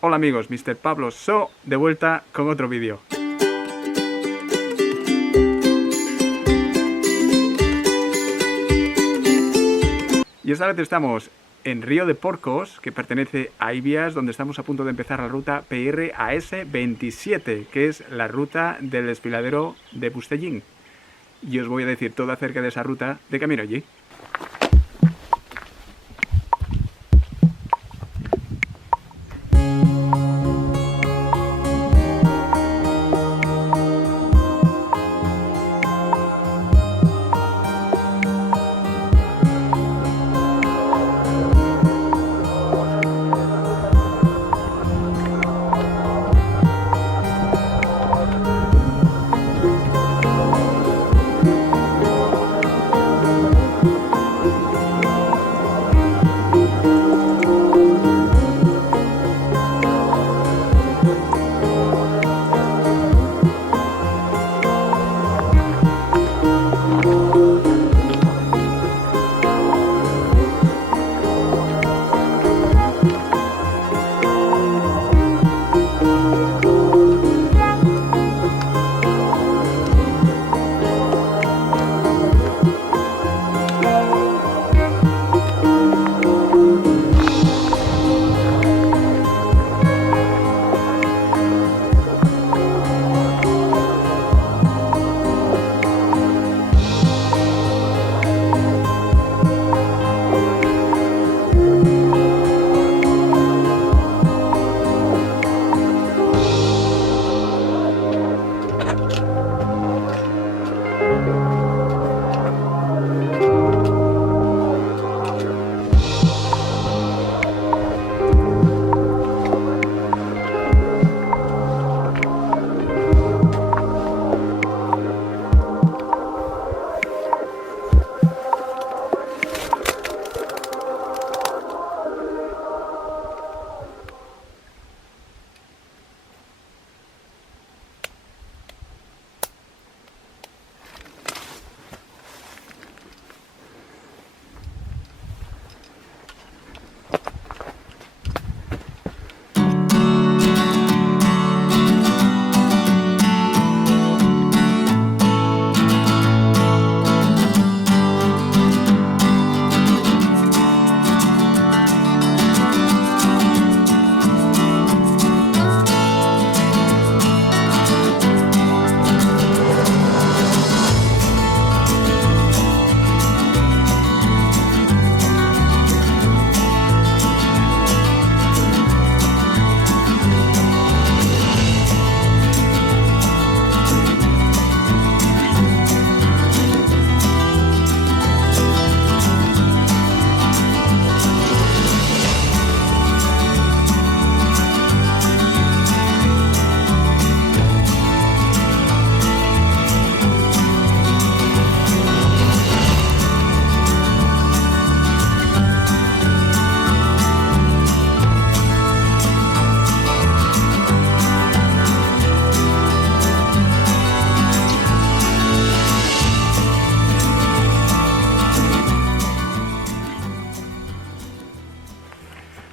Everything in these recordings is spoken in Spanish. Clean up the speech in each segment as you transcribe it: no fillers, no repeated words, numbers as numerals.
Hola amigos, Mr. Pablo So, de vuelta con otro vídeo. Y esta vez estamos en Río de Porcos, que pertenece a Ibias, donde estamos a punto de empezar la ruta PRAS27, que es la ruta del desfiladero de Bustellín. Y os voy a decir todo acerca de esa ruta de camino allí.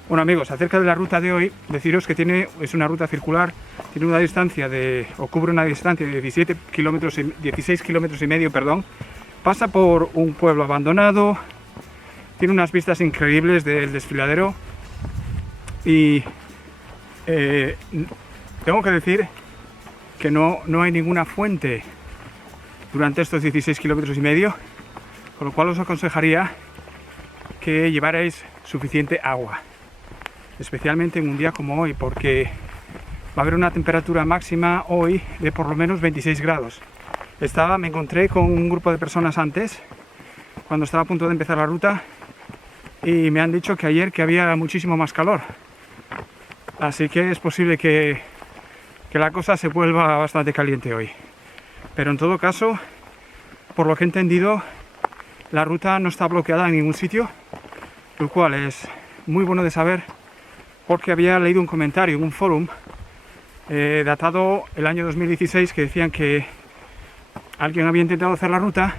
Bueno amigos, acerca de la ruta de hoy, deciros que es una ruta circular, tiene una distancia cubre una distancia de 16 kilómetros y medio, pasa por un pueblo abandonado, tiene unas vistas increíbles del desfiladero y tengo que decir que no hay ninguna fuente durante estos 16 kilómetros y medio, con lo cual os aconsejaría que llevarais suficiente agua, especialmente en un día como hoy, porque va a haber una temperatura máxima hoy de por lo menos 26 grados. Me encontré con un grupo de personas antes, cuando estaba a punto de empezar la ruta, y me han dicho que ayer había muchísimo más calor. Así que es posible que la cosa se vuelva bastante caliente hoy. Pero en todo caso, por lo que he entendido, la ruta no está bloqueada en ningún sitio, lo cual es muy bueno de saber, porque había leído un comentario en un fórum datado el año 2016 que decían que alguien había intentado hacer la ruta,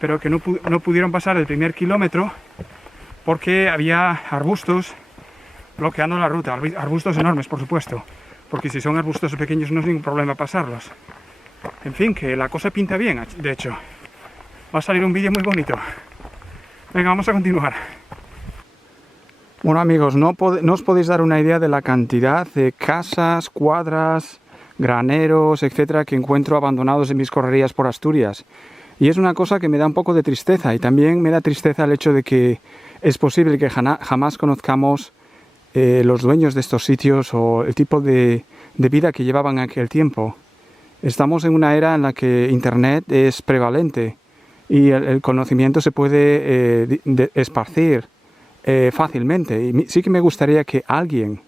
pero que no pudieron pasar el primer kilómetro porque había arbustos bloqueando la ruta. Arbustos enormes, por supuesto, porque si son arbustos pequeños no es ningún problema pasarlos. En fin, que la cosa pinta bien, de hecho. Va a salir un vídeo muy bonito. Venga, vamos a continuar. Bueno amigos, no os podéis dar una idea de la cantidad de casas, cuadras, graneros, etcétera, que encuentro abandonados en mis correrías por Asturias. Y es una cosa que me da un poco de tristeza, y también me da tristeza el hecho de que es posible que jamás conozcamos los dueños de estos sitios o el tipo de vida que llevaban en aquel tiempo. Estamos en una era en la que Internet es prevalente y el conocimiento se puede esparcir fácilmente. Y sí que me gustaría que alguien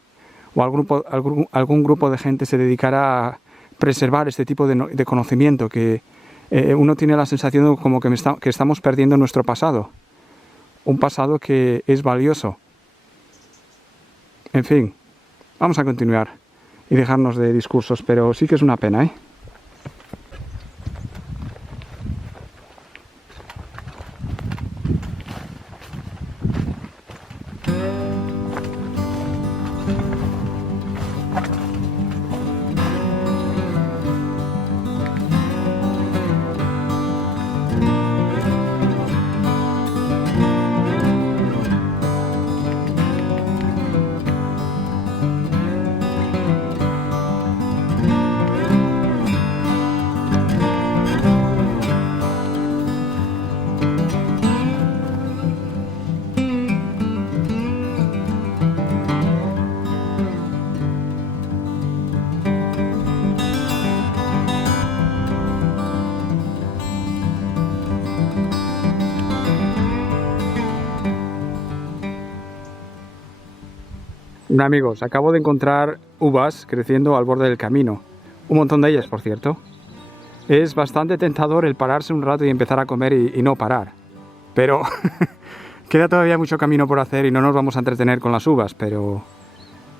o algún grupo de gente se dedicara a preservar este tipo de conocimiento, que uno tiene la sensación como que estamos perdiendo nuestro pasado. Un pasado que es valioso. En fin, vamos a continuar y dejarnos de discursos, pero sí que es una pena, ¿eh? Amigos, acabo de encontrar uvas creciendo al borde del camino. Un montón de ellas, por cierto. Es bastante tentador el pararse un rato y empezar a comer y no parar. Pero queda todavía mucho camino por hacer y no nos vamos a entretener con las uvas, pero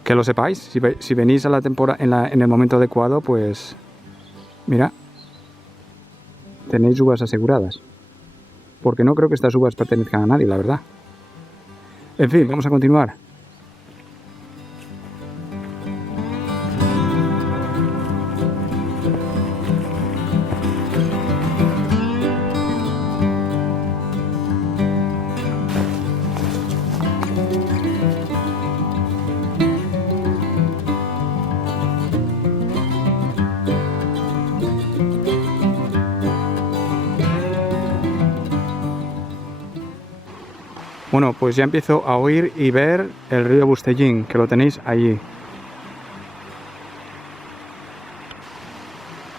que lo sepáis, si venís a la temporada en el momento adecuado, pues mira, tenéis uvas aseguradas. Porque no creo que estas uvas pertenezcan a nadie, la verdad. En fin, vamos a continuar. Bueno, pues ya empiezo a oír y ver el río Bustellín, que lo tenéis allí.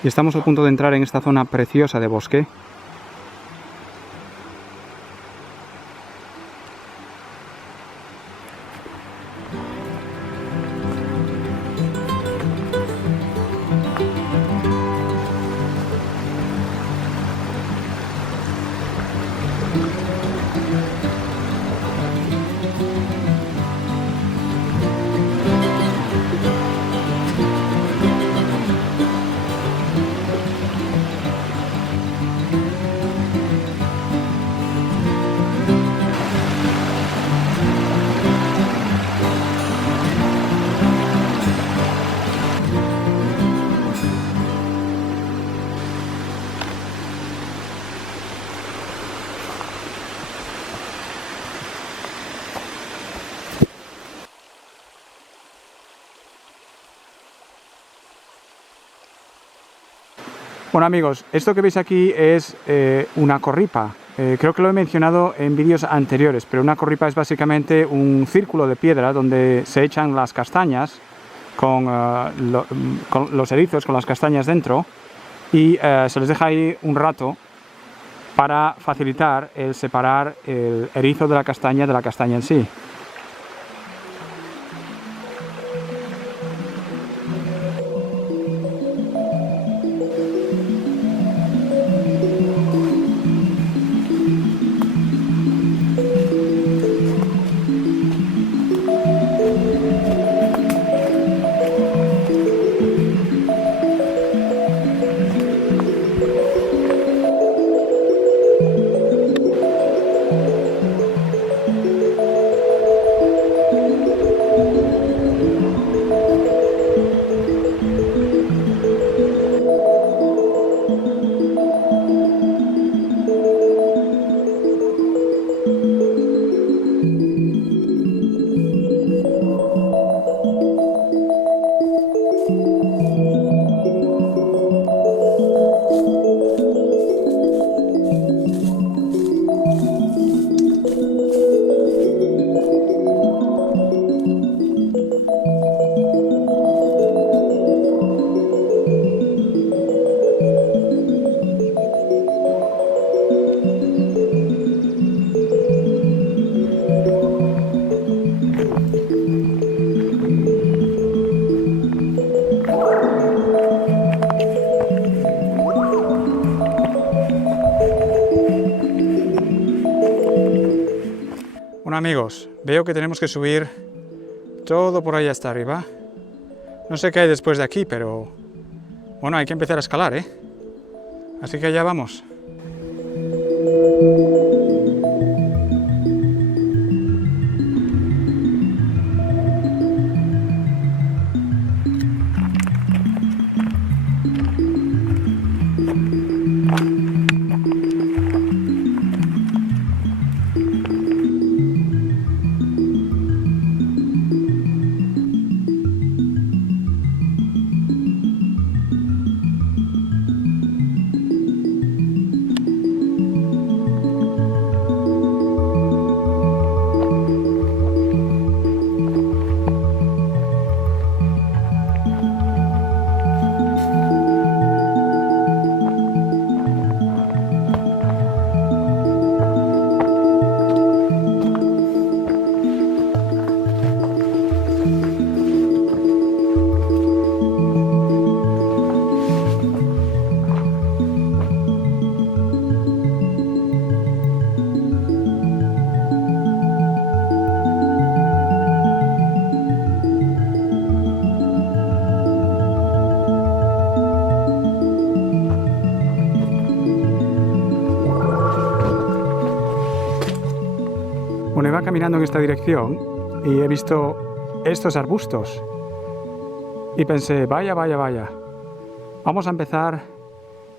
Y estamos a punto de entrar en esta zona preciosa de bosque. Bueno amigos, esto que veis aquí es una corripa. Creo que lo he mencionado en vídeos anteriores, pero una corripa es básicamente un círculo de piedra donde se echan las castañas con los erizos, con las castañas dentro, y se les deja ahí un rato para facilitar el separar el erizo de la castaña en sí. Bueno amigos, veo que tenemos que subir todo por ahí hasta arriba. No sé qué hay después de aquí, pero bueno, hay que empezar a escalar, ¿eh? Así que allá vamos. Bueno, iba caminando en esta dirección y he visto estos arbustos y pensé, vaya, vaya, vaya, vamos a empezar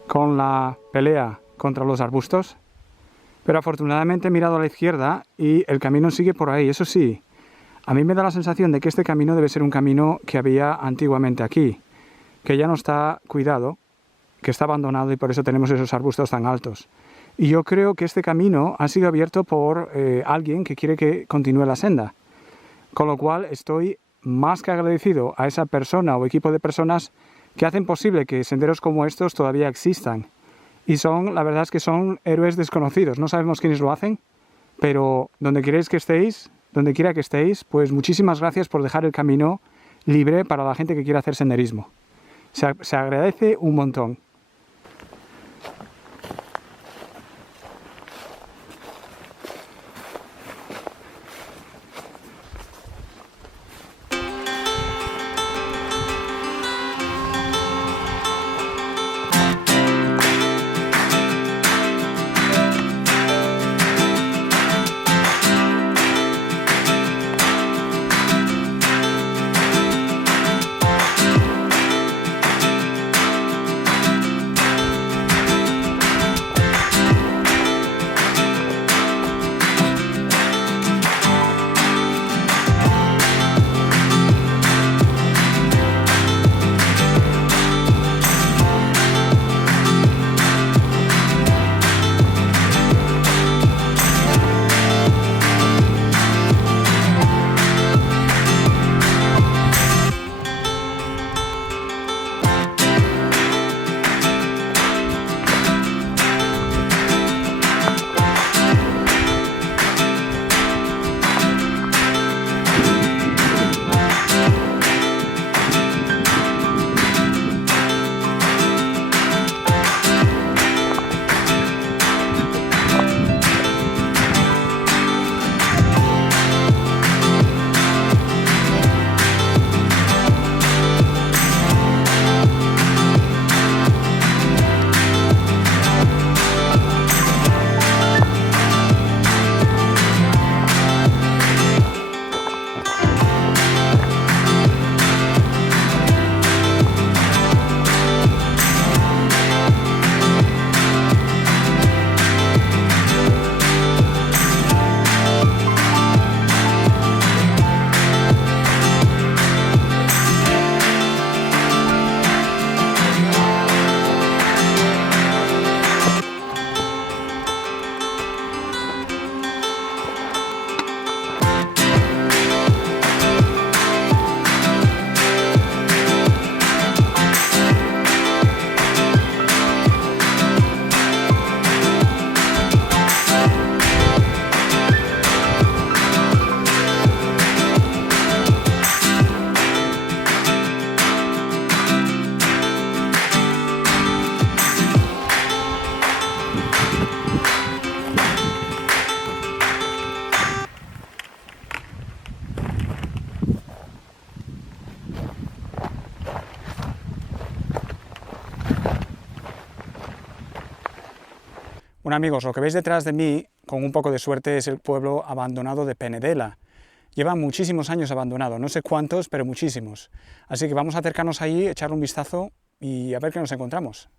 con la pelea contra los arbustos, pero afortunadamente he mirado a la izquierda y el camino sigue por ahí. Eso sí, a mí me da la sensación de que este camino debe ser un camino que había antiguamente aquí, que ya no está cuidado, que está abandonado y por eso tenemos esos arbustos tan altos. Y yo creo que este camino ha sido abierto por alguien que quiere que continúe la senda. Con lo cual estoy más que agradecido a esa persona o equipo de personas que hacen posible que senderos como estos todavía existan. Y la verdad es que son héroes desconocidos. No sabemos quiénes lo hacen, pero donde queréis que estéis, donde quiera que estéis, pues muchísimas gracias por dejar el camino libre para la gente que quiera hacer senderismo. Se agradece un montón. Bueno amigos, lo que veis detrás de mí, con un poco de suerte, es el pueblo abandonado de Penedela. Lleva muchísimos años abandonado, no sé cuántos, pero muchísimos. Así que vamos a acercarnos allí, echarle un vistazo y a ver qué nos encontramos.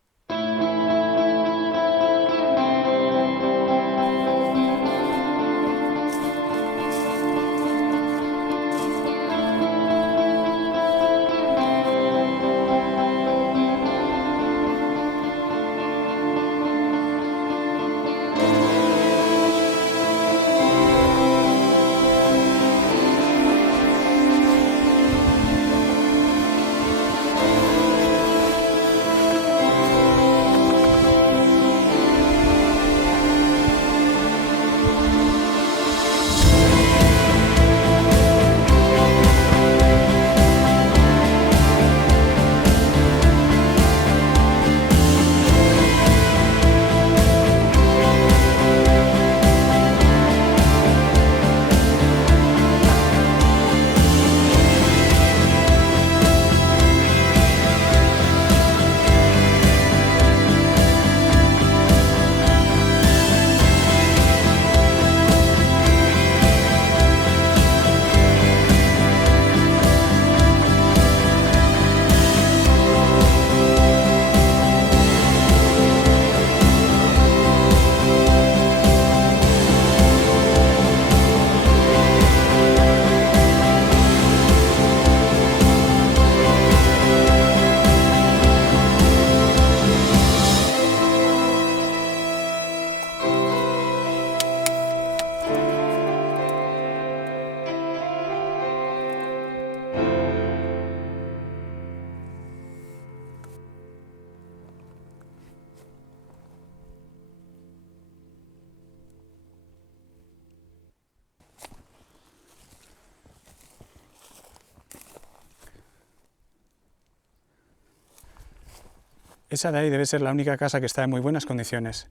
Esa de ahí debe ser la única casa que está en muy buenas condiciones.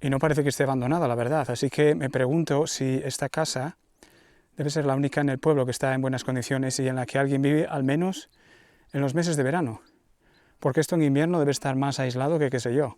Y no parece que esté abandonada, la verdad. Así que me pregunto si esta casa debe ser la única en el pueblo que está en buenas condiciones y en la que alguien vive al menos en los meses de verano. Porque esto en invierno debe estar más aislado que qué sé yo.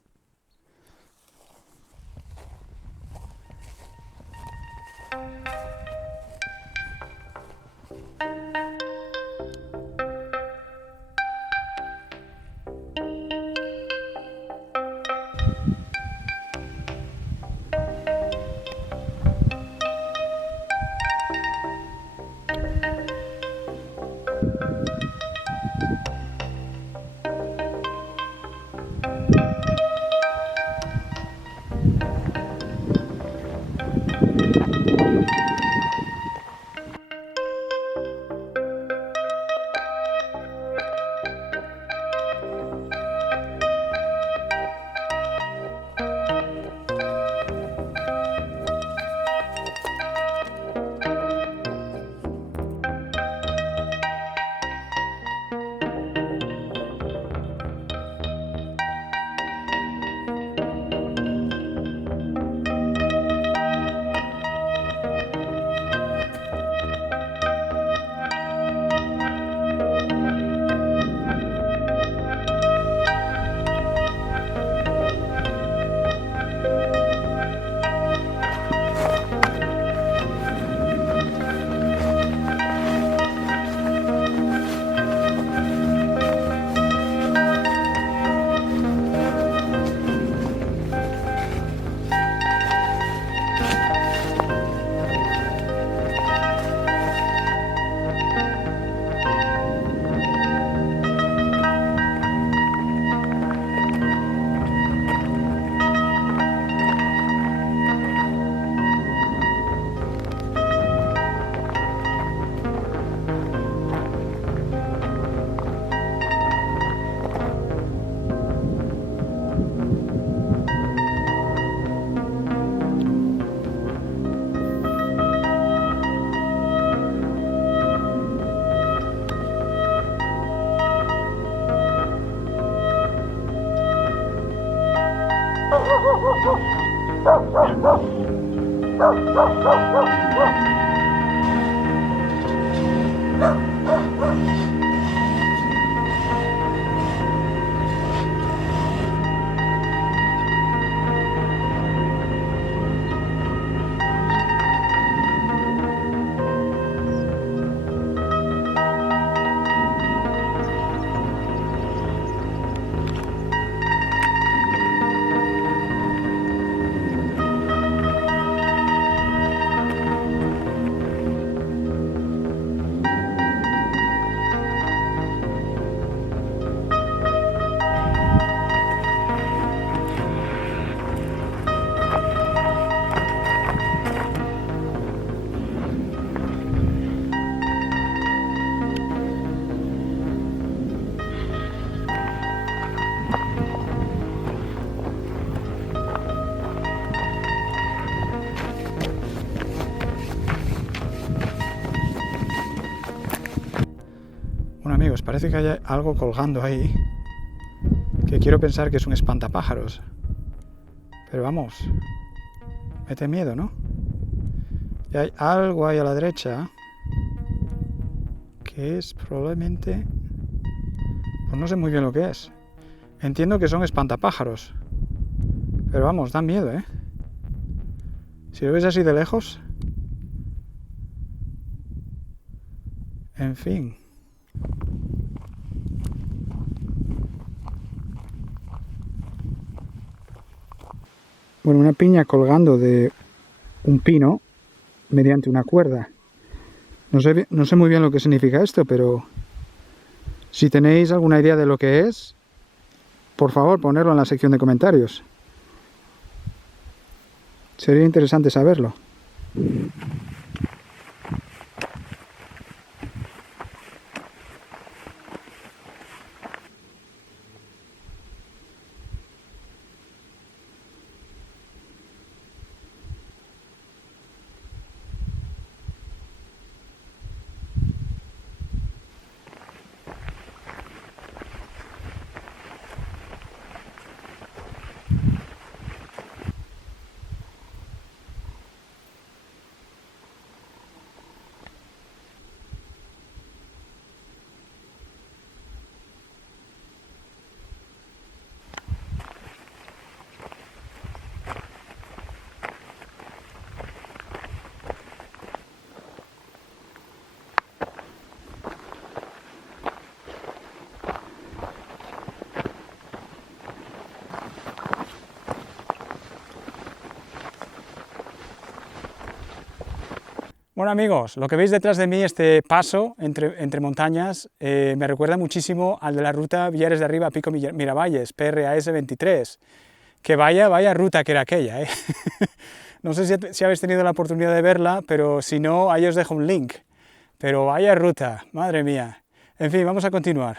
parece que hay algo colgando ahí, que quiero pensar que es un espantapájaros. Pero vamos, mete miedo, ¿no? Y hay algo ahí a la derecha que es probablemente... Pues no sé muy bien lo que es. Entiendo que son espantapájaros. Pero vamos, dan miedo, ¿eh? Si lo ves así de lejos... En fin. Bueno, una piña colgando de un pino mediante una cuerda. No sé muy bien lo que significa esto, pero si tenéis alguna idea de lo que es, por favor, ponedlo en la sección de comentarios. Sería interesante saberlo. Bueno amigos, lo que veis detrás de mí, este paso entre montañas, me recuerda muchísimo al de la ruta Villares de Arriba, Pico Miravalles, PRAS 23. Que vaya ruta que era aquella, ¿eh? No sé si habéis tenido la oportunidad de verla, pero si no, ahí os dejo un link. Pero vaya ruta, madre mía. En fin, vamos a continuar.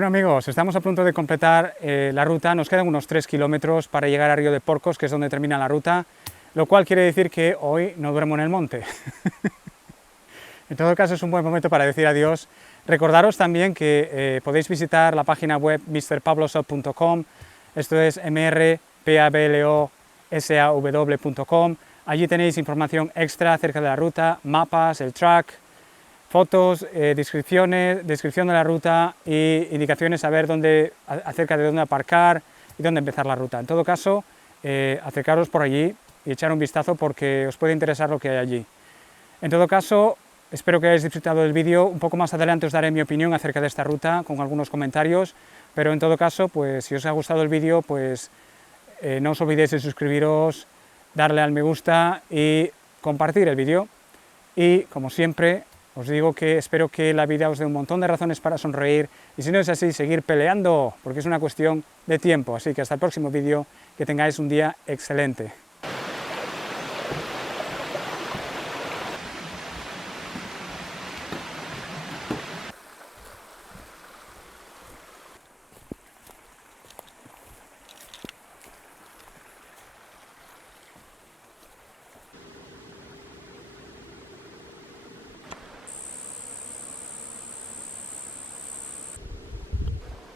Bueno amigos, estamos a punto de completar la ruta, nos quedan unos 3 kilómetros para llegar a Río de Porcos, que es donde termina la ruta, lo cual quiere decir que hoy no duermo en el monte. En todo caso es un buen momento para decir adiós. Recordaros también que podéis visitar la página web mrpablosob.com, esto es mrpablosaw.com, allí tenéis información extra acerca de la ruta, mapas, el track, fotos, descripción de la ruta y indicaciones acerca de dónde aparcar y dónde empezar la ruta. En todo caso, acercaros por allí y echar un vistazo porque os puede interesar lo que hay allí. En todo caso, espero que hayáis disfrutado del vídeo. Un poco más adelante os daré mi opinión acerca de esta ruta con algunos comentarios, pero en todo caso, pues si os ha gustado el vídeo, pues no os olvidéis de suscribiros, darle al me gusta y compartir el vídeo. Y como siempre, os digo que espero que la vida os dé un montón de razones para sonreír y si no es así, seguir peleando, porque es una cuestión de tiempo. Así que hasta el próximo vídeo, que tengáis un día excelente.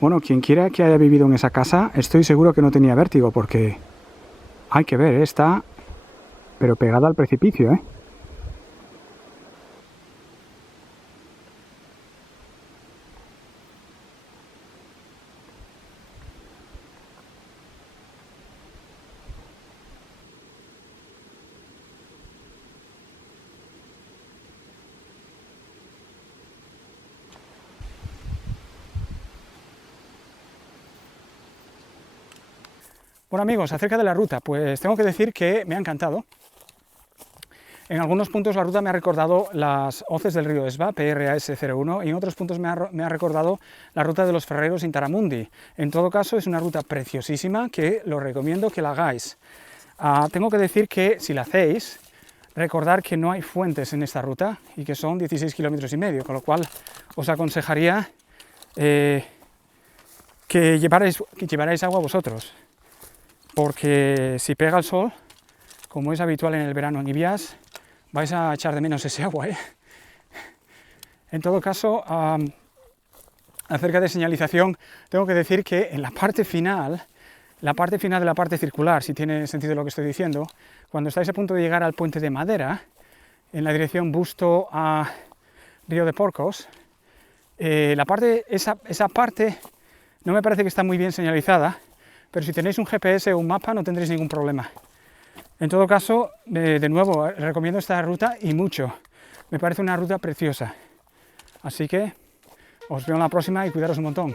Bueno, quien quiera que haya vivido en esa casa, estoy seguro que no tenía vértigo, porque hay que ver, está pero pegada al precipicio, ¿eh? Bueno amigos, acerca de la ruta, pues tengo que decir que me ha encantado. En algunos puntos la ruta me ha recordado las hoces del río Esba, PRAS 01, y en otros puntos me ha recordado la ruta de los Ferreros Intaramundi. En todo caso es una ruta preciosísima que lo recomiendo que la hagáis. Tengo que decir que si la hacéis, recordar que no hay fuentes en esta ruta y que son 16 kilómetros y medio, con lo cual os aconsejaría que llevarais agua vosotros. Porque si pega el sol, como es habitual en el verano en Ibias, vais a echar de menos ese agua, ¿eh? En todo caso, acerca de señalización, tengo que decir que en la parte final de la parte circular, si tiene sentido lo que estoy diciendo, cuando estáis a punto de llegar al puente de madera, en la dirección Busto a Río de Porcos, esa parte no me parece que está muy bien señalizada, pero si tenéis un GPS o un mapa no tendréis ningún problema. En todo caso, de nuevo, recomiendo esta ruta y mucho. Me parece una ruta preciosa. Así que os veo en la próxima y cuidaros un montón.